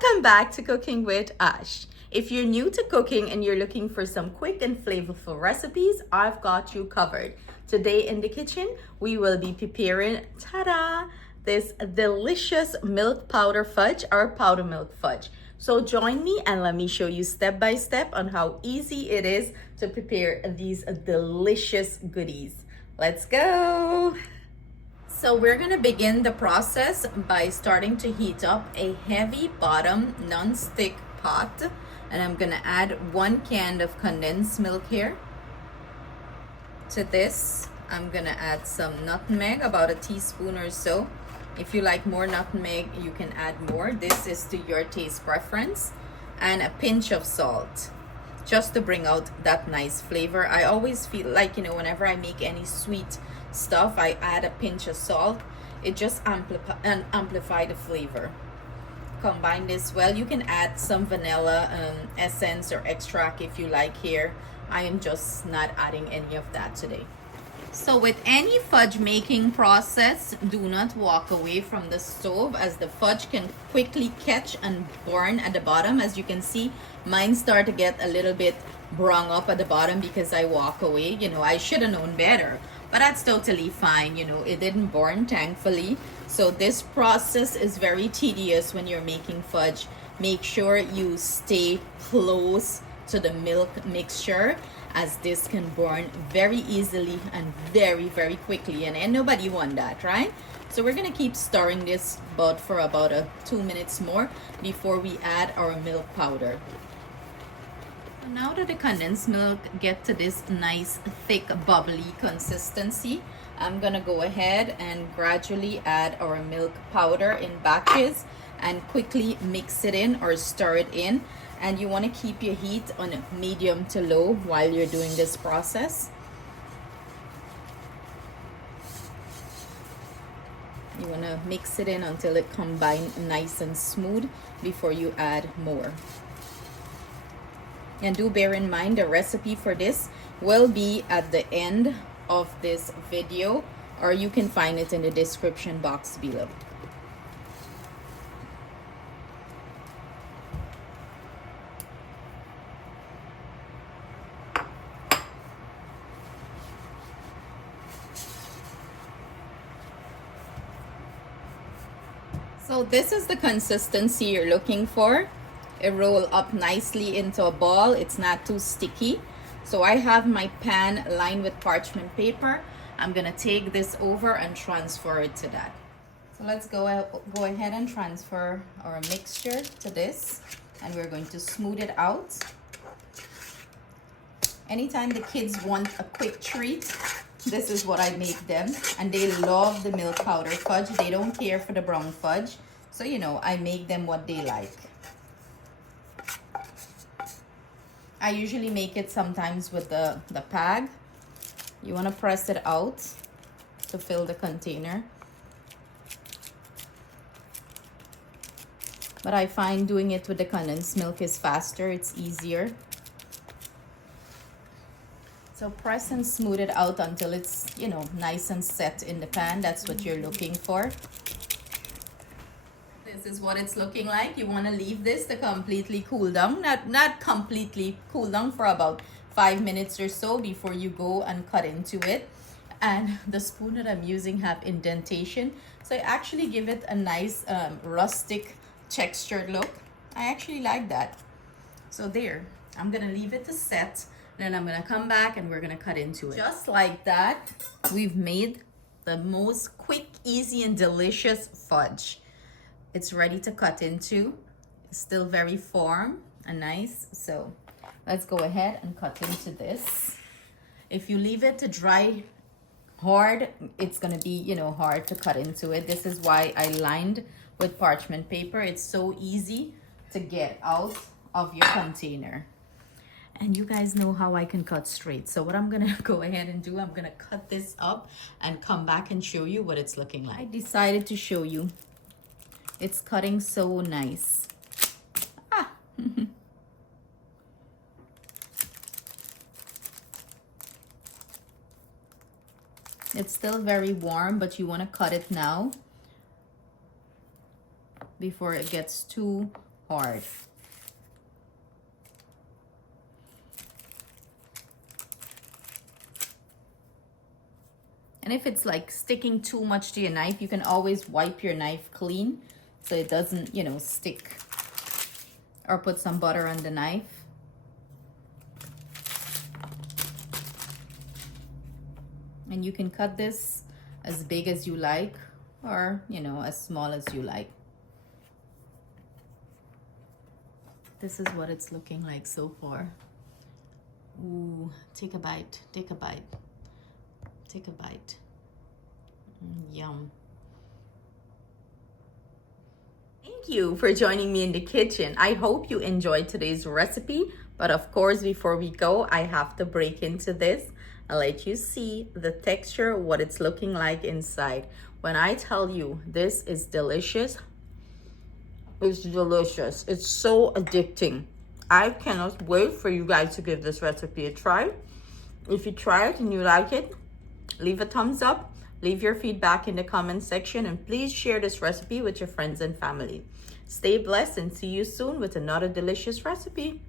Welcome back to Cooking with Ash. If you're new to cooking and you're looking for some quick and flavorful recipes, I've got you covered. Today in the kitchen, we will be preparing, ta-da, this delicious milk powder fudge or powder milk fudge. So join me and let me show you step by step on how easy it is to prepare these delicious goodies. Let's go. So we're gonna begin the process by starting to heat up a heavy bottom non-stick pot, and I'm gonna add 1 can of condensed milk here. To this, I'm gonna add some nutmeg, about a teaspoon or so. If you like more nutmeg, you can add more. This is to your taste preference. And a pinch of salt, just to bring out that nice flavor. I always feel like, whenever I make any sweet stuff, I add a pinch of salt. It just amplify the flavor. Combine this well. You can add some vanilla essence or extract if you like here. I am just not adding any of that today. So with any fudge making process, do not walk away from the stove, as the fudge can quickly catch and burn at the bottom. As you can see, mine start to get a little bit brung up at the bottom because I walk away. I should have known better, but that's totally fine. It didn't burn, thankfully. So this process is very tedious when you're making fudge. Make sure you stay close to the milk mixture, as this can burn very easily and very, very quickly, and nobody want that, right? So we're gonna keep stirring this for about 2 minutes more before we add our milk powder. Now that the condensed milk get to this nice thick bubbly consistency, I'm gonna go ahead and gradually add our milk powder in batches and quickly mix it in or stir it in. And you want to keep your heat on medium to low while you're doing this process. You want to mix it in until it combines nice and smooth before you add more. And do bear in mind, the recipe for this will be at the end of this video, or you can find it in the description box below. So this is the consistency you're looking for. It roll up nicely into a ball. It's not too sticky. So I have my pan lined with parchment paper. I'm gonna take this over and transfer it to that. So let's go ahead and transfer our mixture to this, and we're going to smooth it out. Anytime the kids want a quick treat, this is what I make them, and they love the milk powder fudge. They don't care for the brown fudge, so I make them what they like. I usually make it sometimes with the pag. You want to press it out to fill the container, but I find doing it with the condensed milk is faster. It's easier. So press and smooth it out until it's, nice and set in the pan. That's what you're looking for. This is what it's looking like. You want to leave this to completely cool down. Not completely cool down, for about 5 minutes or so before you go and cut into it. And the spoon that I'm using have indentation, so I actually give it a nice rustic textured look. I actually like that. So there, I'm gonna leave it to set. Then I'm gonna come back and we're gonna cut into it. Just like that, we've made the most quick, easy, and delicious fudge. It's ready to cut into. It's still very firm and nice. So let's go ahead and cut into this. If you leave it to dry hard, it's gonna be, hard to cut into it. This is why I lined with parchment paper. It's so easy to get out of your container. And you guys know how I can cut straight. So what I'm gonna go ahead and do, I'm gonna cut this up and come back and show you what it's looking like. I decided to show you. It's cutting so nice. Ah. It's still very warm, but you wanna cut it now before it gets too hard. And if it's like sticking too much to your knife, you can always wipe your knife clean so it doesn't, you know, stick. Or put some butter on the knife. And you can cut this as big as you like, or, you know, as small as you like. This is what it's looking like so far. Ooh, take a bite, take a bite. Take a bite. Yum. Thank you for joining me in the kitchen. I hope you enjoyed today's recipe. But of course, before we go, I have to break into this. I'll let you see the texture, what it's looking like inside. When I tell you this is delicious, it's delicious. It's so addicting. I cannot wait for you guys to give this recipe a try. If you try it and you like it, leave a thumbs up, leave your feedback in the comment section, and please share this recipe with your friends and family. Stay blessed and see you soon with another delicious recipe.